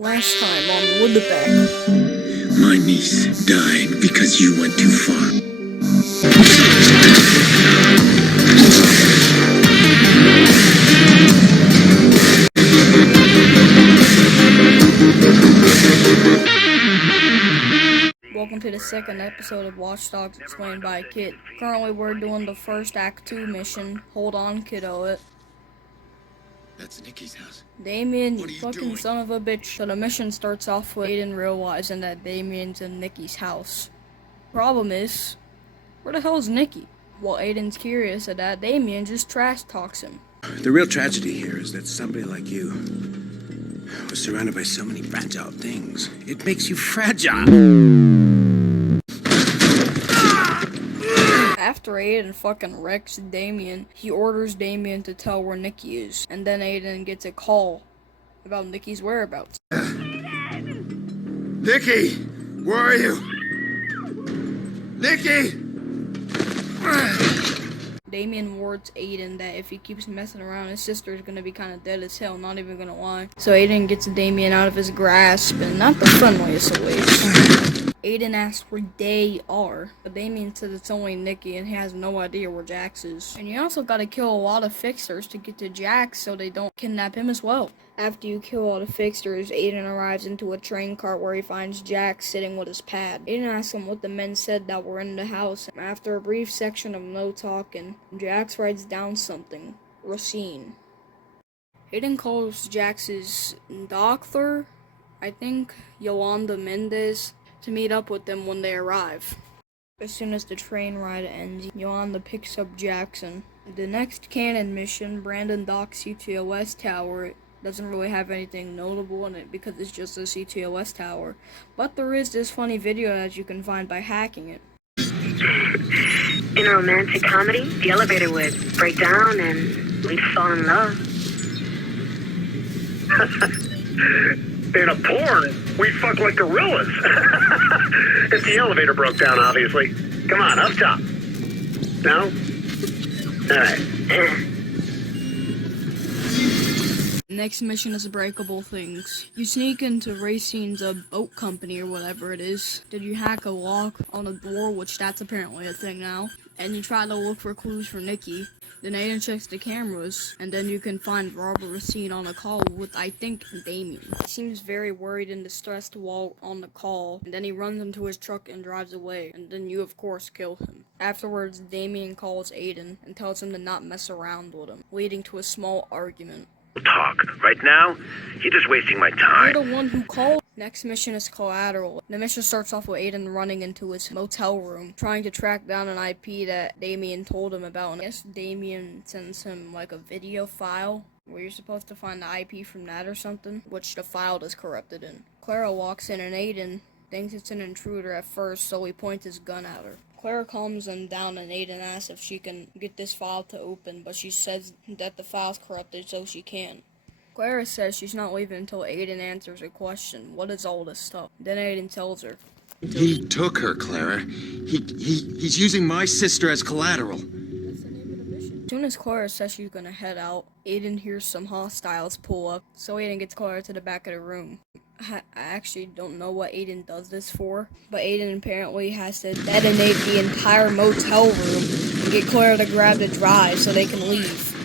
Last time on Woodback. My niece died because you went too far. Welcome to the second episode of Watch Dogs Explained by a Kid. Currently we're doing the first Act 2 mission. Hold on, kiddo. That's Nikki's house. Damien, What are you you fucking doing? son of a bitch. So the mission starts off with Aiden realizing that Damien's in Nikki's house. Problem is, where the hell is Nikki? Well, Aiden's curious at that, Damien just trash talks him. The real tragedy here is that somebody like you was surrounded by so many fragile things. It makes you fragile. After Aiden fucking wrecks Damien, he orders Damien to tell where Nikki is, and then Aiden gets a call about Nikki's whereabouts. Nikki, where are you? Nikki! Damien warns Aiden that if he keeps messing around, his sister is gonna be kinda dead as hell, not even gonna lie. So Aiden gets Damien out of his grasp, and not the friendliest of ways. Aiden asks where they are, but Damien says it's only Nikki and he has no idea where Jax is. And you also gotta kill a lot of fixers to get to Jax so they don't kidnap him as well. After you kill all the fixers, Aiden arrives into a train cart where he finds Jax sitting with his pad. Aiden asks him what the men said that were in the house. After a brief section of no talking, Jax writes down something. Racine. Aiden calls Jax's doctor, I think Yolanda Mendez, to meet up with them when they arrive. As soon as the train ride ends, Yolanda picks up Jackson. The next canon mission, Brandon docks Ctos Tower, doesn't really have anything notable in it because it's just a Ctos Tower. But there is this funny video that you can find by hacking it. In a romantic comedy, the elevator would break down and we'd fall in love. In a porn, we fuck like gorillas. If the elevator broke down, obviously. Come on, up top. No? Alright. Next mission is Breakable Things. You sneak into Racine's boat company or whatever it is. Then you hack a lock on a door, which that's apparently a thing now. And you try to look for clues for Nikki. Then Aiden checks the cameras, and then you can find Robert Racine on a call with, I think, Damien. He seems very worried and distressed while on the call, and then he runs into his truck and drives away, and then you, of course, kill him. Afterwards, Damien calls Aiden and tells him to not mess around with him, leading to a small argument. Talk. Right now, you're just wasting my time. You're the one who called. Next mission is Collateral. The mission starts off with Aiden running into his motel room, trying to track down an IP that Damien told him about. And I guess Damien sends him like a video file where you're supposed to find the IP from that or something, which the file is corrupted in. Clara walks in and Aiden thinks it's an intruder at first, so he points his gun at her. Clara calms him down and Aiden asks if she can get this file to open, but she says that the file's corrupted so she can't. Clara says she's not leaving until Aiden answers her question. What is all this stuff? Then Aiden tells her. He took her, Clara. He's using my sister as collateral. That's the name of the mission. As soon as Clara says she's gonna head out, Aiden hears some hostiles pull up, so Aiden gets Clara to the back of the room. I actually don't know what Aiden does this for, but Aiden apparently has to detonate the entire motel room and get Clara to grab the drive so they can leave.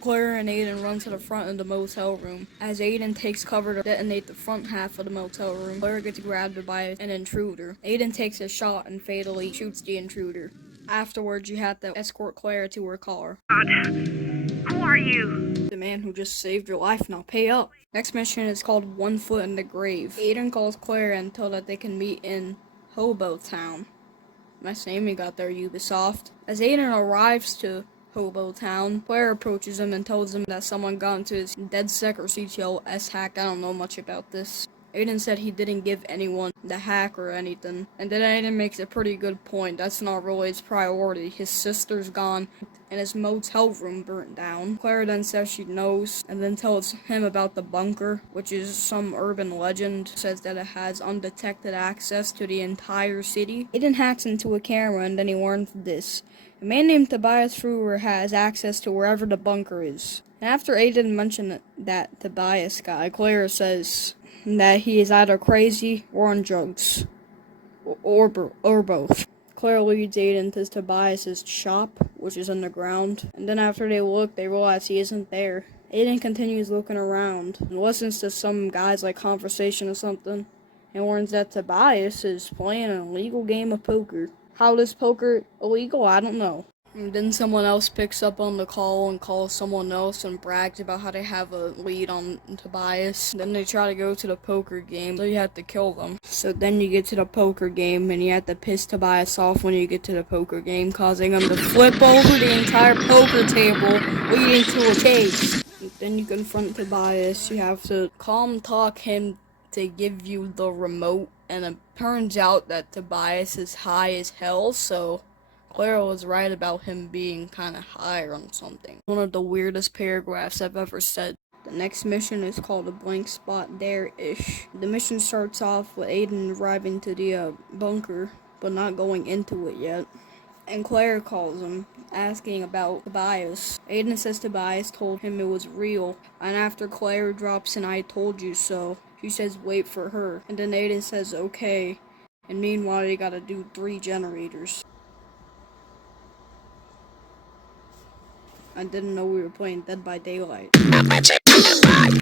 Clara and Aiden run to the front of the motel room. As Aiden takes cover to detonate the front half of the motel room, Clara gets grabbed by an intruder. Aiden takes a shot and fatally shoots the intruder. Afterwards, you have to escort Clara to her car. God, who are you? The man who just saved your life, now pay up. Next mission is called One Foot in the Grave. Aiden calls Clara and tells that they can meet in Hobo Town. Nice name you got there, Ubisoft. As Aiden arrives to Hobo Town, Claire approaches him and tells him that someone got into his DedSec or CTOS hack. I don't know much about this. Aiden said he didn't give anyone the hack or anything, and then Aiden makes a pretty good point. That's not really his priority. His sister's gone, and his motel room burnt down. Clara then says she knows, and then tells him about the bunker, which is some urban legend. Says that it has undetected access to the entire city. Aiden hacks into a camera, and then he learns this. A man named Tobias Fruer has access to wherever the bunker is. And after Aiden mentioned that Tobias guy, Clara says, that he is either crazy or on drugs, or both. Claire leads Aiden to Tobias's shop, which is underground, and then after they look, they realize he isn't there. Aiden continues looking around and listens to some guy's conversation or something, and learns that Tobias is playing an illegal game of poker. How is poker illegal? I don't know. And then someone else picks up on the call and calls someone else and brags about how they have a lead on Tobias. Then they try to go to the poker game, so you have to kill them. So then you get to the poker game and you have to piss Tobias off when you get to the poker game, causing him to flip over the entire poker table, leading to a case. And then you confront Tobias. You have to calm talk him to give you the remote, and it turns out that Tobias is high as hell, so Claire was right about him being kinda high on something. One of the weirdest paragraphs I've ever said. The next mission is called A Blank Spot There-ish. The mission starts off with Aiden arriving to the bunker, but not going into it yet. And Claire calls him, asking about Tobias. Aiden says Tobias told him it was real, and after Claire drops an "I told you so," she says wait for her. And then Aiden says okay, and meanwhile they gotta do 3 generators. I didn't know we were playing Dead by Daylight.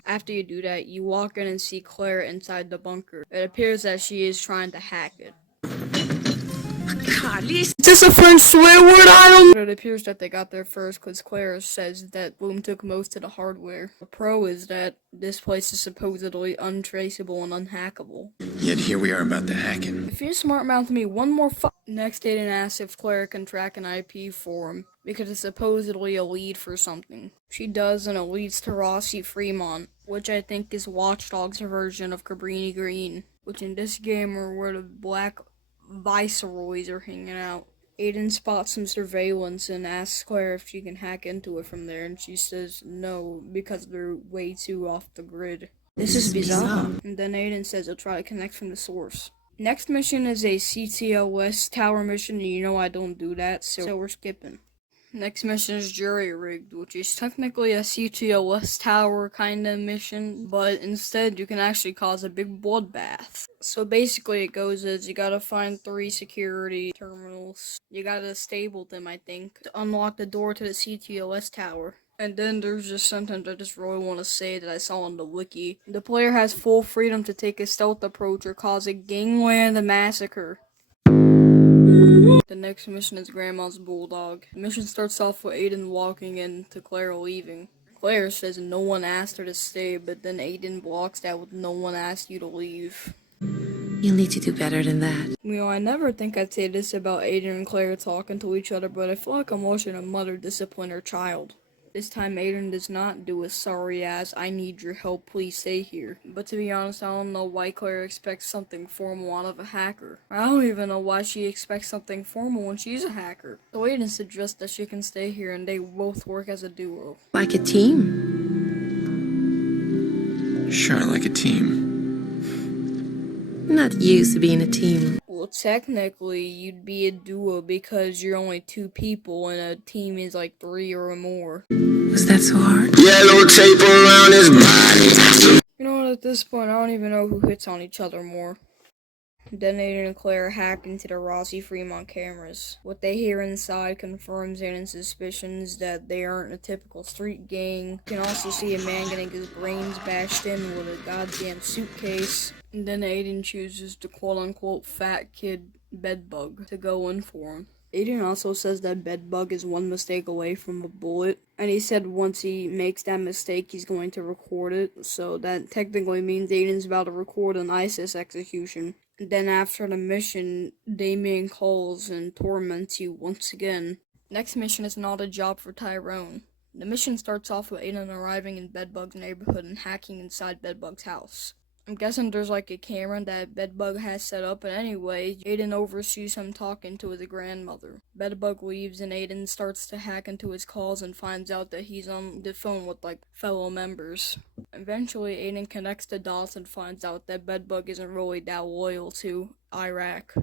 After you do that, you walk in and see Claire inside the bunker. It appears that she is trying to hack it. Is this a French swear word? I don't know. It appears that they got there first because Claire says that Bloom took most of the hardware. The pro is that this place is supposedly untraceable and unhackable. Yet here we are about the hacking. If you smart mouth me one more Next, Aiden asks if Claire can track an IP for him, because it's supposedly a lead for something. She does, and it leads to Rossi Fremont, which I think is Watch Dogs' version of Cabrini Green, which in this game are where the black viceroys are hanging out. Aiden spots some surveillance and asks Claire if she can hack into it from there, and she says no, because they're way too off the grid. This is bizarre. And then Aiden says he'll try to connect from the source. Next mission is a Ctos Tower mission, and you know I don't do that, so we're skipping. Next mission is Jury Rigged, which is technically a Ctos Tower kind of mission, but instead you can actually cause a big bloodbath. So basically it goes as you gotta find 3 security terminals. You gotta stable them, I think, to unlock the door to the Ctos Tower. And then there's just something I just really want to say that I saw on the wiki. The player has full freedom to take a stealth approach or cause a gangland massacre. The next mission is Grandma's Bulldog. The mission starts off with Aiden walking in to Claire leaving. Claire says no one asked her to stay, but then Aiden blocks that with no one asked you to leave. You'll need to do better than that. You know, I never think I'd say this about Aiden and Claire talking to each other, but I feel like I'm watching a mother discipline her child. This time Aiden does not do a sorry ass, I need your help, please stay here. But to be honest, I don't know why Claire expects something formal out of a hacker. I don't even know why she expects something formal when she's a hacker. So Aiden suggests that she can stay here and they both work as a duo. Like a team. Sure, like a team. Not used to being a team. Well, technically, you'd be a duo because you're only 2 people and a team is like 3 or more. Was that so hard? Yellow tape around his body. You know what, at this point, I don't even know who hits on each other more. Then Aiden and Claire hack into the Rossi Fremont cameras. What they hear inside confirms Aiden's suspicions that they aren't a typical street gang. You can also see a man getting his brains bashed in with a goddamn suitcase. And then Aiden chooses the quote-unquote fat kid Bedbug to go in for him. Aiden also says that Bedbug is 1 mistake away from a bullet, and he said once he makes that mistake, he's going to record it, so that technically means Aiden's about to record an ISIS execution. And then after the mission, Damien calls and torments you once again. Next mission is not a job for Tyrone. The mission starts off with Aiden arriving in Bedbug's neighborhood and hacking inside Bedbug's house. I'm guessing there's like a camera that Bedbug has set up, but anyway, Aiden oversees him talking to his grandmother. Bedbug leaves and Aiden starts to hack into his calls and finds out that he's on the phone with like fellow members. Eventually, Aiden connects the dots and finds out that Bedbug isn't really that loyal to Iraq.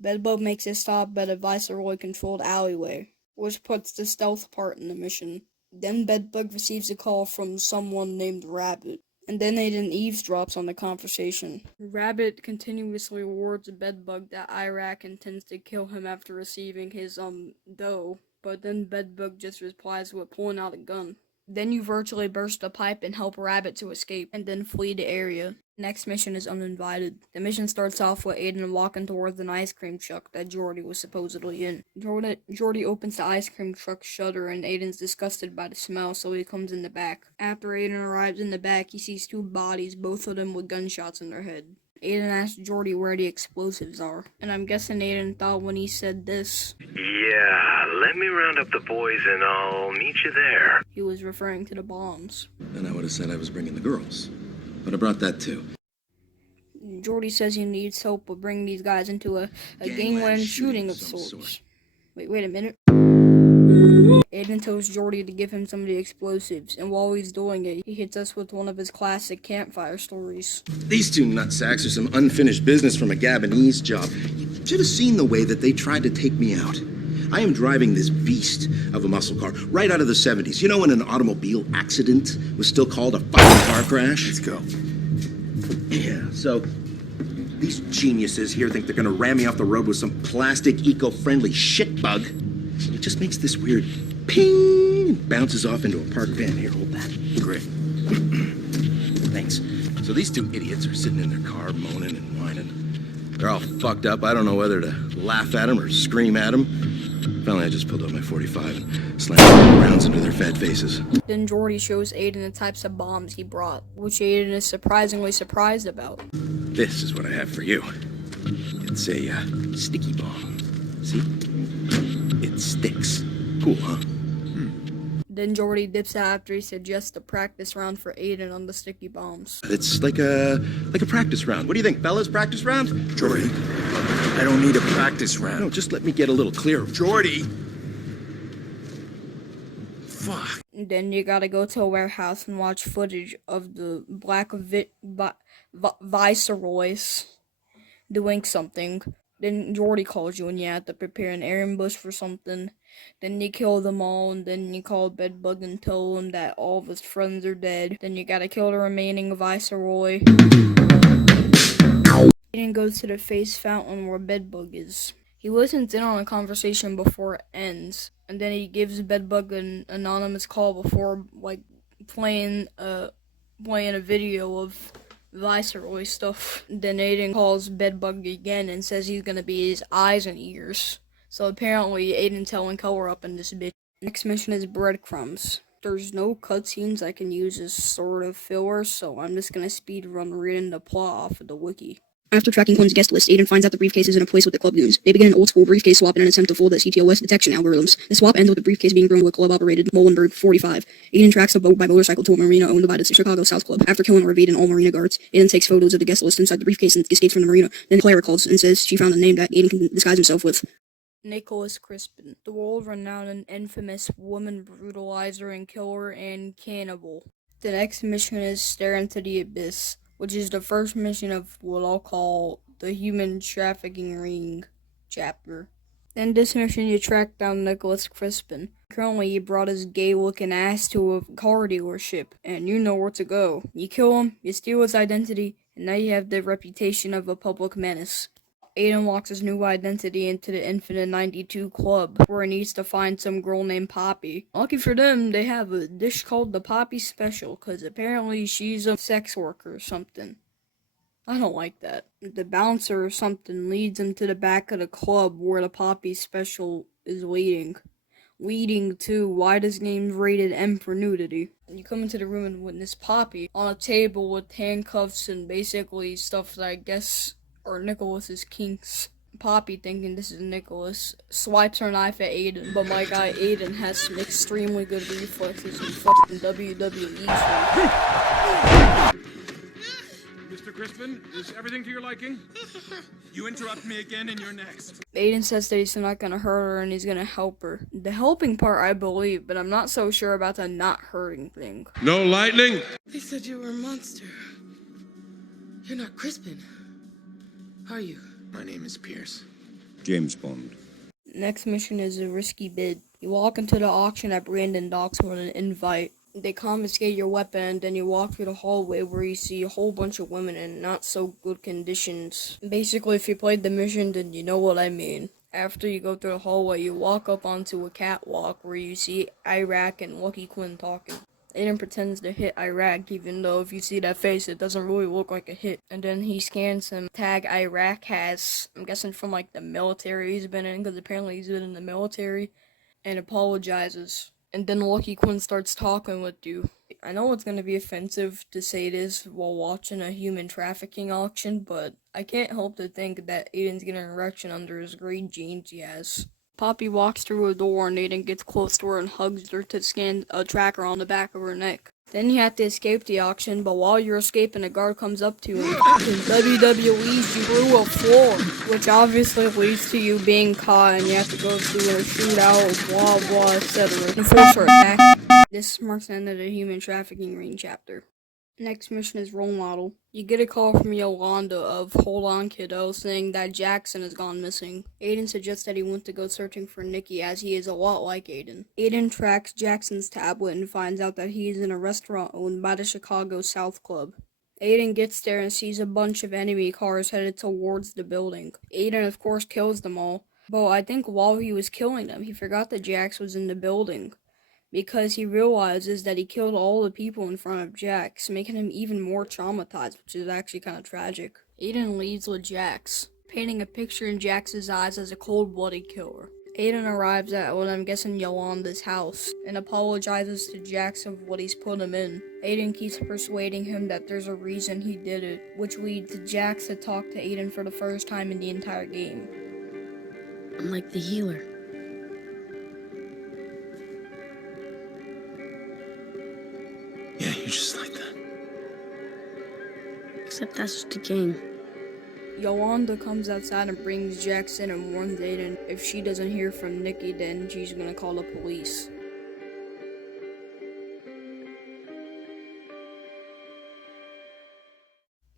Bedbug makes a stop at a Viceroy-controlled alleyway, which puts the stealth part in the mission. Then Bedbug receives a call from someone named Rabbit. And then Aiden eavesdrops on the conversation. Rabbit continuously warns Bedbug that Iraq intends to kill him after receiving his, dough. But then Bedbug just replies with pulling out a gun. Then you virtually burst a pipe and help Rabbit to escape, and then flee the area. Next mission is Uninvited. The mission starts off with Aiden walking towards an ice cream truck that Jordy was supposedly in. Jordy opens the ice cream truck's shutter and Aiden's disgusted by the smell, so he comes in the back. After Aiden arrives in the back, he sees two bodies, both of them with gunshots in their head. Aiden asks Jordy where the explosives are, and I'm guessing Aiden thought when he said this, Yeah, let me round up the boys and I'll meet you there. he was referring to the bombs. And I would have said I was bringing the girls. But I brought that too. Jordy says he needs help with bringing these guys into a gangland shooting of some sorts. Wait a minute. Aiden tells Jordy to give him some of the explosives, and while he's doing it, he hits us with one of his classic campfire stories. These two nutsacks are some unfinished business from a Gabonese job. You should have seen the way that they tried to take me out. I am driving this beast of a muscle car right out of the 70s. You know when an automobile accident was still called a fucking car crash? Let's go. Yeah, so these geniuses here think they're gonna ram me off the road with some plastic, eco-friendly shitbug. It just makes this weird ping and bounces off into a parked van. Here, hold that. Great. Thanks. So these two idiots are sitting in their car moaning and whining. They're all fucked up. I don't know whether to laugh at them or scream at them. Finally, I just pulled out my 45 and slammed the rounds into their fat faces. Then Jordy shows Aiden the types of bombs he brought, which Aiden is surprisingly surprised about. This is what I have for you. It's a sticky bomb. See? It sticks. Cool, huh? Then Jordy dips out after he suggests a practice round for Aiden on the sticky bombs. It's like a practice round. What do you think, fellas? Practice round? Jordy, I don't need a practice round. No, just let me get a little clearer. Jordy! Fuck. Then you gotta go to a warehouse and watch footage of the black viceroys doing something. Then Jordy calls you and you have to prepare an ambush for something. Then you kill them all, and then you call Bedbug and tell him that all of his friends are dead. Then you gotta kill the remaining viceroy. Aiden goes to the face fountain where Bedbug is. He listens in on a conversation before it ends, and then he gives Bedbug an anonymous call before, playing a video of Viceroy stuff. Then Aiden calls Bedbug again and says he's gonna be his eyes and ears. So apparently Aiden's telling color up in this bitch. Next mission is Breadcrumbs. There's no cutscenes I can use as sort of filler, so I'm just gonna speedrun reading the plot off of the wiki. After tracking Quinn's guest list, Aiden finds out the briefcase is in a place with the club goons. They begin an old-school briefcase swap in an attempt to fool the CTOS detection algorithms. The swap ends with the briefcase being thrown to a club-operated Molenberg 45. Aiden tracks the boat by motorcycle to a marina owned by the Chicago South Club. After killing or evading all marina guards, Aiden takes photos of the guest list inside the briefcase and escapes from the marina. Then Clara calls and says she found a name that Aiden can disguise himself with. Nicholas Crispin, the world-renowned and infamous woman brutalizer and killer and cannibal. The next mission is Stare into the Abyss, which is the first mission of what I'll call the Human Trafficking Ring chapter. In this mission, you track down Nicholas Crispin. Currently, he brought his gay-looking ass to a car dealership, and you know where to go. You kill him, you steal his identity, and now you have the reputation of a public menace. Aiden locks his new identity into the Infinite 92 Club, where he needs to find some girl named Poppy. Lucky for them, they have a dish called the Poppy Special, cause apparently she's a sex worker or something. I don't like that. The bouncer or something leads him to the back of the club where the Poppy Special is waiting. Leading to why this game's rated M for nudity. You come into the room and witness Poppy on a table with handcuffs and basically stuff that I guess are Nicholas's kinks. Poppy, thinking this is Nicholas, swipes her knife at Aiden, but my guy Aiden has some extremely good reflexes in fucking WWE. Mr. Crispin, is everything to your liking? You interrupt me again and you're next. Aiden says that he's not gonna hurt her and he's gonna help her. The helping part I believe, but I'm not so sure about the not hurting thing. No lightning? They said you were a monster. You're not Crispin, are you? My name is Pierce. James Bond. Next mission is a risky bid. You walk into the auction at Brandon Docks with an invite. They confiscate your weapon, and then you walk through the hallway where you see a whole bunch of women in not so good conditions. Basically, if you played the mission, then you know what I mean. After you go through the hallway, you walk up onto a catwalk where you see Iraq and Lucky Quinn talking. Aiden pretends to hit Iraq, even though if you see that face, it doesn't really look like a hit. And then he scans some tag Iraq has, I'm guessing from like the military he's been in, because apparently he's been in the military, and apologizes. And then Lucky Quinn starts talking with you. I know it's gonna be offensive to say this while watching a human trafficking auction, but I can't help to think that Aiden's getting an erection under his green jeans he has. Poppy walks through a door and Aiden gets close to her and hugs her to scan a tracker on the back of her neck. Then you have to escape the auction, but while you're escaping, a guard comes up to you and WWE's you through a floor, which obviously leads to you being caught and you have to go through a shootout, blah blah, etc. And force her attack. This marks the end of the human trafficking ring chapter. Next mission is role model. You get a call from Yolanda of Hold On Kiddo saying that Jackson has gone missing. Aiden suggests that he went to go searching for Nikki as he is a lot like Aiden. Aiden tracks Jackson's tablet and finds out that he is in a restaurant owned by the Chicago South Club. Aiden gets there and sees a bunch of enemy cars headed towards the building. Aiden of course kills them all, but I think while he was killing them, he forgot that Jax was in the building, because he realizes that he killed all the people in front of Jax, making him even more traumatized, which is actually kind of tragic. Aiden leaves with Jax, painting a picture in Jax's eyes as a cold-blooded killer. Aiden arrives at what I'm guessing Yolanda's house, and apologizes to Jax of what he's put him in. Aiden keeps persuading him that there's a reason he did it, which leads to Jax to talk to Aiden for the first time in the entire game. I'm like the healer. Yeah, you're just like that. Except that's just a game. Yolanda comes outside and brings Jax in and warns Aiden if she doesn't hear from Nikki, then she's gonna call the police.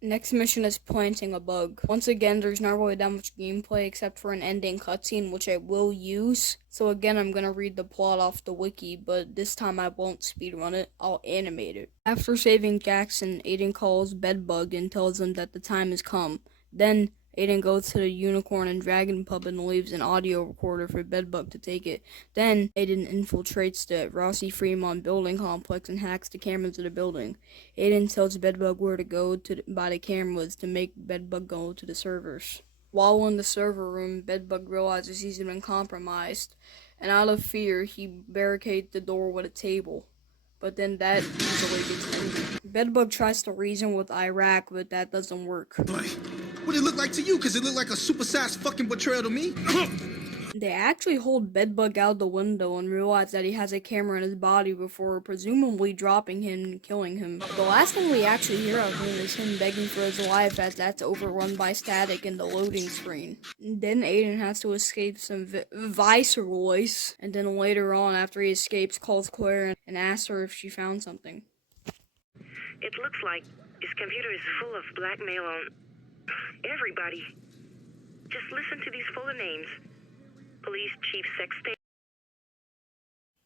Next mission is planting a bug. Once again, there's not really that much gameplay except for an ending cutscene, which I will use. So again, I'm gonna read the plot off the wiki, but this time I won't speedrun it, I'll animate it. After saving Jackson, Aiden calls Bedbug and tells him that the time has come. Then, Aiden goes to the Unicorn and Dragon pub and leaves an audio recorder for Bedbug to take it. Then, Aiden infiltrates the Rossi Fremont building complex and hacks the cameras of the building. Aiden tells Bedbug where to go by the cameras to make Bedbug go to the servers. While in the server room, Bedbug realizes he's been compromised, and out of fear, he barricades the door with a table. But then that easily gets ended. Bedbug tries to reason with Iraq, but that doesn't work. What it look like to you? Cause it looked like a supersized fucking betrayal to me. They actually hold Bedbug out the window and realize that he has a camera in his body before presumably dropping him and killing him. The last thing we actually hear of him is him begging for his life, as that's overrun by static in the loading screen. Then Aiden has to escape some viceroys, and then later on, after he escapes, calls Claire and asks her if she found something. It looks like his computer is full of blackmail on everybody. Just listen to these full names. Police Chief Sexton.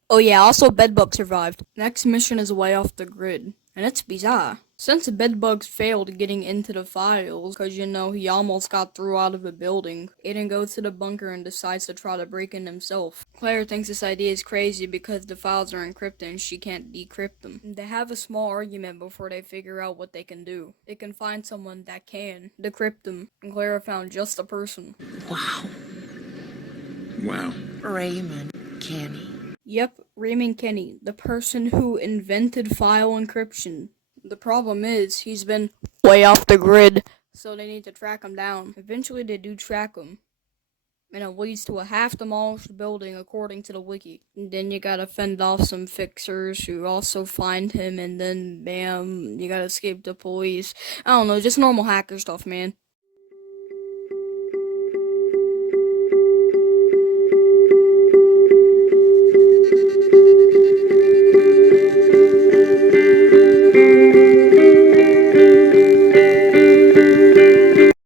Oh yeah, also Bedbug survived. Next mission is way off the grid, and it's bizarre. Since Bedbug failed getting into the files, cause he almost got through out of the building, Aiden goes to the bunker and decides to try to break in himself. Claire thinks this idea is crazy because the files are encrypted and she can't decrypt them. They have a small argument before they figure out what they can do. They can find someone that can decrypt them, and Claire found just a person. Wow. Raymond Kenny. Yep, Raymond Kenny, the person who invented file encryption. The problem is, he's been way off the grid, so they need to track him down. Eventually they do track him, and it leads to a half-demolished building according to the wiki. And then you gotta fend off some fixers who also find him, and then bam, you gotta escape the police. I don't know, just normal hacker stuff, man.